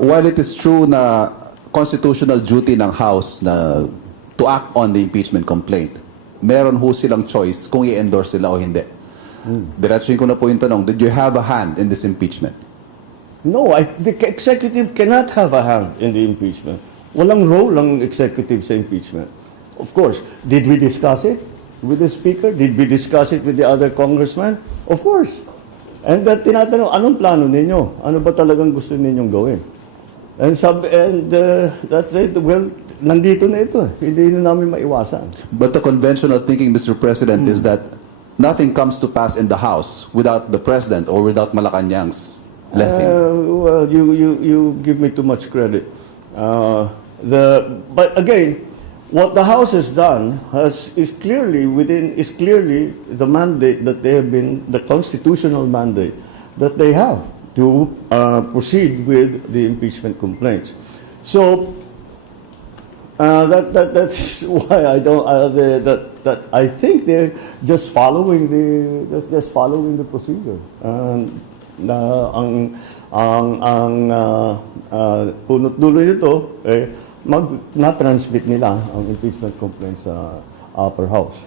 while it is true na constitutional duty ng House na to act on the impeachment complaint, meron ho silang choice kung i-endorse sila o hindi. Diretsuhin ko na po yung tanong, did you have a hand in this impeachment? No, the executive cannot have a hand in the impeachment. Walang role ang executive sa impeachment. Of course, did we discuss it with the Speaker? Did we discuss it with the other congressmen? Of course. And that tinatanong, anong plano ninyo? Ano ba talagang gusto ninyong gawin? And that's it. Well, nandito na ito. Hindi na namin maiwasan. But the conventional thinking, Mr. President, is that nothing comes to pass in the House without the President or without Malacanang's blessing. Well, you give me too much credit. But again, what the House has done is clearly the mandate that they have been, the constitutional mandate that they have to proceed with the impeachment complaints. So that's why I don't that I think they're just following the procedure. Punot dulo nito na-transmit nila ang impeachment complaint sa upper house.